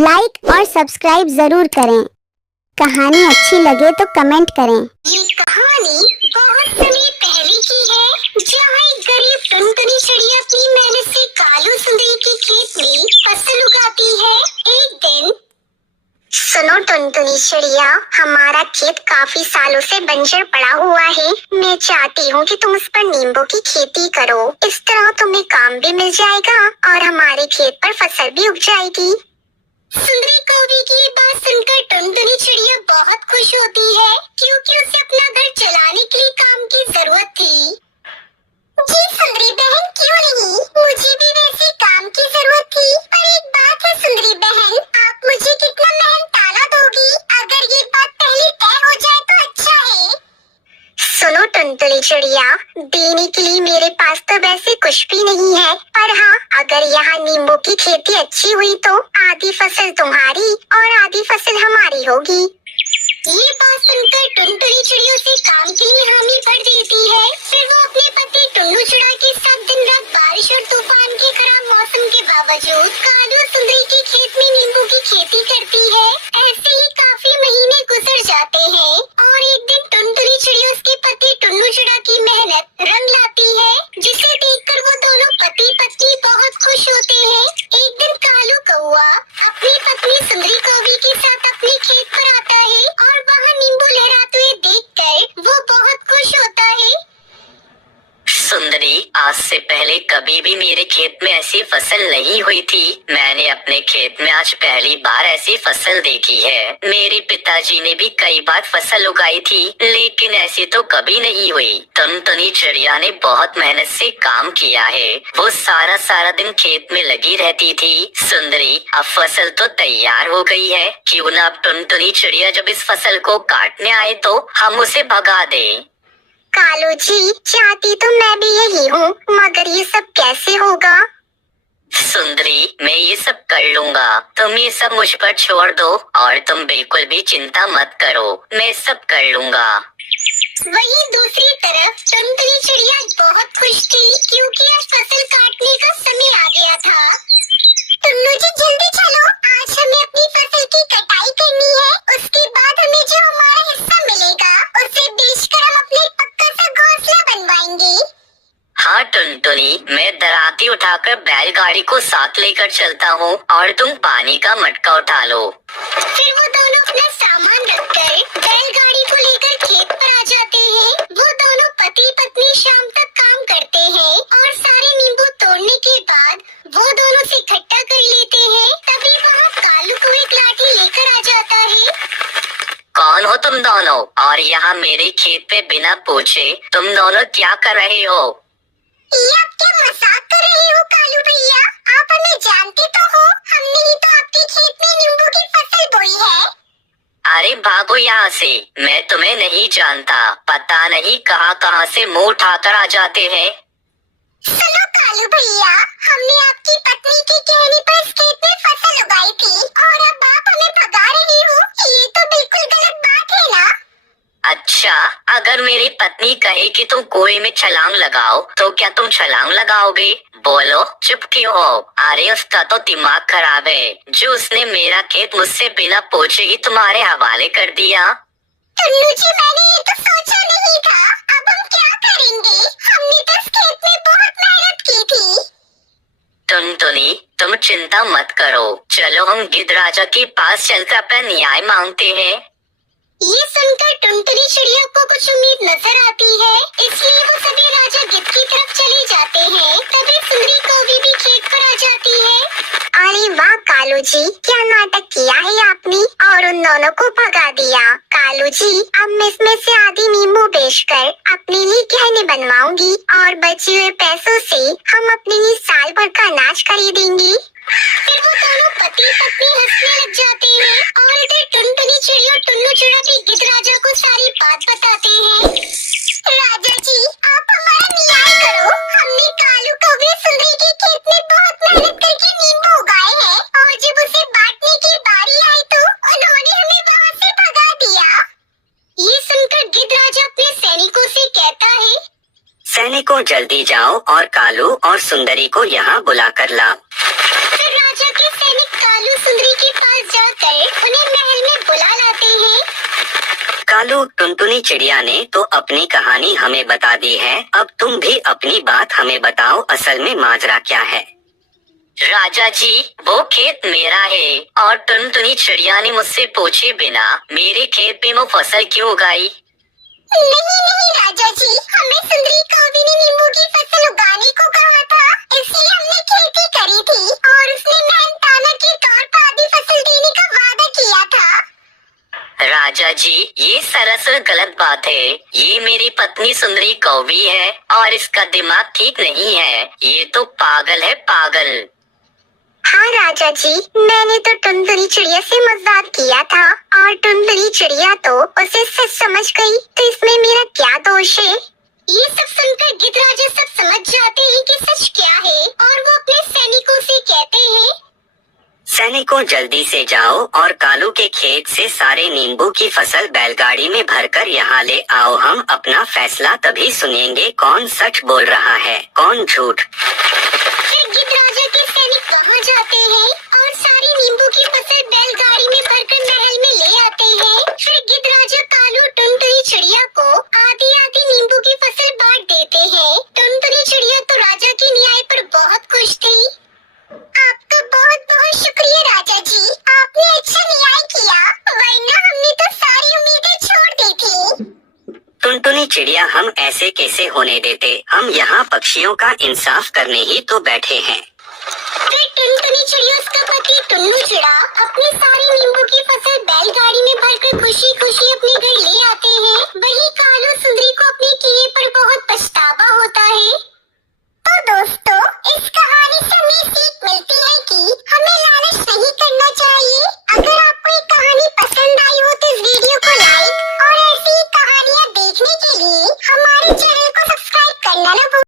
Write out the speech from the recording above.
Like और subscribe जरूर करें। कहानी अच्छी लगे तो कमेंट करें। ये कहानी बहुत समय पहले की है, जहाँ एक गरीब टुनटुनी चिड़िया अपनी मेहनत से कालू सुंदरी के खेत में फसल उगाती है। एक दिन, सुनो टुनटुनी चिड़िया, हमारा खेत काफी सालों से बंजर पड़ा हुआ है। मैं चाहती हूँ कि तुम उस पर नींबू की खेती करो। इस तरह तुम्हें काम भी मिल जाएगा और हमारे खेत पर फसल भी उग जाएगी। सुंदरी कौवी की बात सुनकर टुनटुनी चिड़िया बहुत खुश होती है, क्योंकि उसे अपना घर चलाने के लिए काम की जरूरत थी। जी सुंदरी बहन, क्यों नहीं, मुझे भी वैसे काम की जरूरत थी। पर एक बात है सुंदरी बहन, आप मुझे कितना मेहनताना दोगी? अगर ये बात पहले तय हो जाए तो अच्छा है। सुनो टुनटुनी चिड़िया, देने के लिए मेरे पास तो वैसे कुछ भी नहीं है, पर हाँ, अगर यहाँ नींबू की खेती अच्छी हुई तो आधी फसल तुम्हारी और आधी फसल हमारी होगी। ये बात सुनकर टुनटुनी चिड़ियों से काम के लिए हामी भर देती है। फिर वो अपने पति टुन्नू चिड़ा के साथ दिन रात बारिश और तूफान के खराब मौसम के बावजूद कालू और सुंदरी के खेत में नींबू की खेती करती है। ऐसे ही काफी महीने गुजर जाते हैं और एक दिन टुनटुनी चिड़िया उसके पति टुन्नू चिड़ा की मेहनत रंग लाती है, जिसे देखकर वो दोनों पति पत्नी बहुत खुश होते हैं। एक दिन कालू कौआ अपनी पत्नी सुंदरी कौवी के साथ अपने खेत पर आता है और वहाँ नींबू लहराते हुए देखकर वो बहुत खुश होता है। सुंदरी, आज से पहले कभी भी मेरे खेत में ऐसी फसल नहीं हुई थी। मैंने अपने खेत में आज पहली बार ऐसी फसल देखी है। मेरे पिताजी ने भी कई बार फसल उगाई थी, लेकिन ऐसी तो कभी नहीं हुई। टुनटुनी चिड़िया ने बहुत मेहनत से काम किया है। वो सारा सारा दिन खेत में लगी रहती थी। सुंदरी, अब फसल तो तैयार हो गई है, क्यों ना अब टुनटुनी चिड़िया जब इस फसल को काटने आए तो हम उसे भगा दें। कालू जी, चाहती तो मैं भी यही हूँ, मगर ये सब कैसे होगा? सुंदरी, मैं ये सब कर लूंगा, तुम ये सब मुझ पर छोड़ दो और तुम बिल्कुल भी चिंता मत करो, मैं सब कर लूंगा। वहीं दूसरी तरफ टुनटुनी चिड़िया बहुत खुश थी, क्योंकि आज फसल काटने का समय आ गया था। टुन्नू जी जल्दी चलो, आज हमें अपनी फसल की कटाई करनी है। उसके बाद हमें जो हमारा हिस्सा मिलेगा उसे बेचकर हम अपने पक्का सा घोंसला बनवाएंगे। हाँ टुनटुनी, मैं दराती उठाकर बैलगाड़ी को साथ लेकर चलता हूँ और तुम पानी का मटका उठा लो। फिर वो दोनों अपना सामान रखकर बैलगाड़ी को लेकर खेत पर आ जाते हैं। वो दोनों पति पत्नी शाम तक काम करते हैं और सारे नींबू तोड़ने के बाद वो दोनों से इकट्ठा कर लेते हैं। तभी वहाँ कालू को एक लाठी लेकर आ जाता है। कौन हो तुम दोनों और यहाँ मेरे खेत पे बिना पूछे तुम दोनों क्या कर रहे हो? ये आप क्या मजाक कर रहे हो कालू भैया? आप हमें जानते तो हो, हमने ही तो आपके खेत में नींबू की फसल बोई है। अरे भागो यहाँ से, मैं तुम्हें नहीं जानता। पता नहीं कहाँ कहाँ से मुंह उठाकर आ जाते हैं। सुनो कालू भैया, हमने आपकी पत्नी के कहने पर इस खेत में फसल उगाई थी और अब आप हमें भगा रहे हो। ये तो बिल्कुल गलत बात है ना? अच्छा, अगर मेरी पत्नी कहे कि तुम कुएं में छलांग लगाओ तो क्या तुम छलांग लगाओगे? बोलो, चुप क्यों हो? अरे उसका तो दिमाग खराब है, जो उसने मेरा खेत मुझसे बिना पूछे ही तुम्हारे हवाले कर दिया। टुन्नू जी, मैंने ये तो सोचा नहीं था। अब हम क्या करेंगे? हमने तो इस खेत में बहुत मेहनत की थी। टुनटुनी, तुम चिंता मत करो, चलो हम गिद्ध राजा के पास चलकर अपना न्याय मांगते हैं। ये सुनकर टुनटुनी चिड़िया को कुछ उम्मीद नजर आती है, इसलिए वो सभी राजा गिद्ध की तरफ चले जाते हैं। तभी सुंदरी कौवी भी खेत पर आ जाती है। अरे वाह कालू जी, क्या नाटक किया है आपने और उन दोनों को भगा दिया। कालू जी, अब मैं इसमें से आधी नींबू बेचकर अपने लिए गहने बनवाऊंगी और बचे हुए पैसों से हम अपने लिए साल भर का अनाज खरीदेंगे। फिर वो दोनों पति पत्नी हंसने लग जाते हैं और इधर टुनटुनी चिड़िया और टुन्नू चिड़ा भी गिद्ध राजा को सारी बात बताते हैं। राजा जी, आप हमारा न्याय करो। हमने कालू कौवे सुंदरी के खेत में बहुत मेहनत करके नींबू उगाए हैं और जब उसे बांटने की बारी आई तो उन्होंने हमें वहाँ से भगा दिया। ये सुनकर गिद्ध राजा अपने सैनिकों से कहता है, सैनिकों जल्दी जाओ और कालू और सुंदरी को यहाँ बुला कर ला। फिर राजा के सैनिक कालू सुंदरी के पास कालू टुनटुनी चिड़िया ने तो अपनी कहानी हमें बता दी है, अब तुम भी अपनी बात हमें बताओ, असल में माजरा क्या है। राजा जी, वो खेत मेरा है और टुनटुनी चिड़िया ने मुझसे पूछे बिना मेरे खेत में वो फसल क्यों उगाई। नहीं राजा जी, हमें सुंदरी कौवी ने नींबू की फसल उगाने को कहा था, इसलिए हमने खेती करी थी और उसने मेहनताना के तौर पर आधी फसल देने का वादा किया था। राजा जी, ये सरासर गलत बात है। ये मेरी पत्नी सुंदरी कौवी है और इसका दिमाग ठीक नहीं है, ये तो पागल है, पागल। हाँ राजा जी, मैंने तो टुनटुनी चिड़िया से मजाक किया था और टुनटुनी चिड़िया तो उसे सच समझ गई, तो इसमें मेरा क्या दोष है। ये सब सुनकर गिद्धराजा सब समझ जाते हैं कि सच क्या है और वो अपने सैनिकों से कहते हैं, सैनिकों जल्दी से जाओ और कालू के खेत से सारे नींबू की फसल बैलगाड़ी में भरकर यहाँ ले आओ, हम अपना फैसला तभी सुनेंगे कौन सच बोल रहा है कौन झूठ। फिर गिद्धराजा के सैनिक वहाँ जाते हैं और सारी नींबू की फसल बैलगाड़ी में भरकर महल में ले आते हैं। फिर गिद्धराजा कालू टुनटुनी चिड़िया को आधी आधी नींबू की फसल बांट देते हैं। टुनटुनी चिड़िया तो राजा के न्याय पर बहुत खुश थी। आपका बहुत बहुत शुक्रिया राजा जी, आपने अच्छा न्याय किया, वरना हमने तो सारी उम्मीदें छोड़ दी थी। टुनटुनी चिड़िया, हम ऐसे कैसे होने देते, हम यहाँ पक्षियों का इंसाफ करने ही तो बैठे हैं। फिर टुनटुनी चिड़िया उसका पति टुन्नू चिड़ा अपनी सारी नींबू की फसल बैलगाड़ी में भरकर खुशी खुशी अपने घर ले आते हैं। वही कालू सुंदरी को अपने किए पर बहुत पछतावा होता है। तो दोस्तों, इस कहानी से हमें सीख मिलती है कि हमें लालच नहीं करना चाहिए। अगर आपको ये कहानी पसंद आई हो तो इस वीडियो को लाइक और ऐसी कहानियाँ देखने के लिए हमारे चैनल को सब्सक्राइब करना ना भूलें।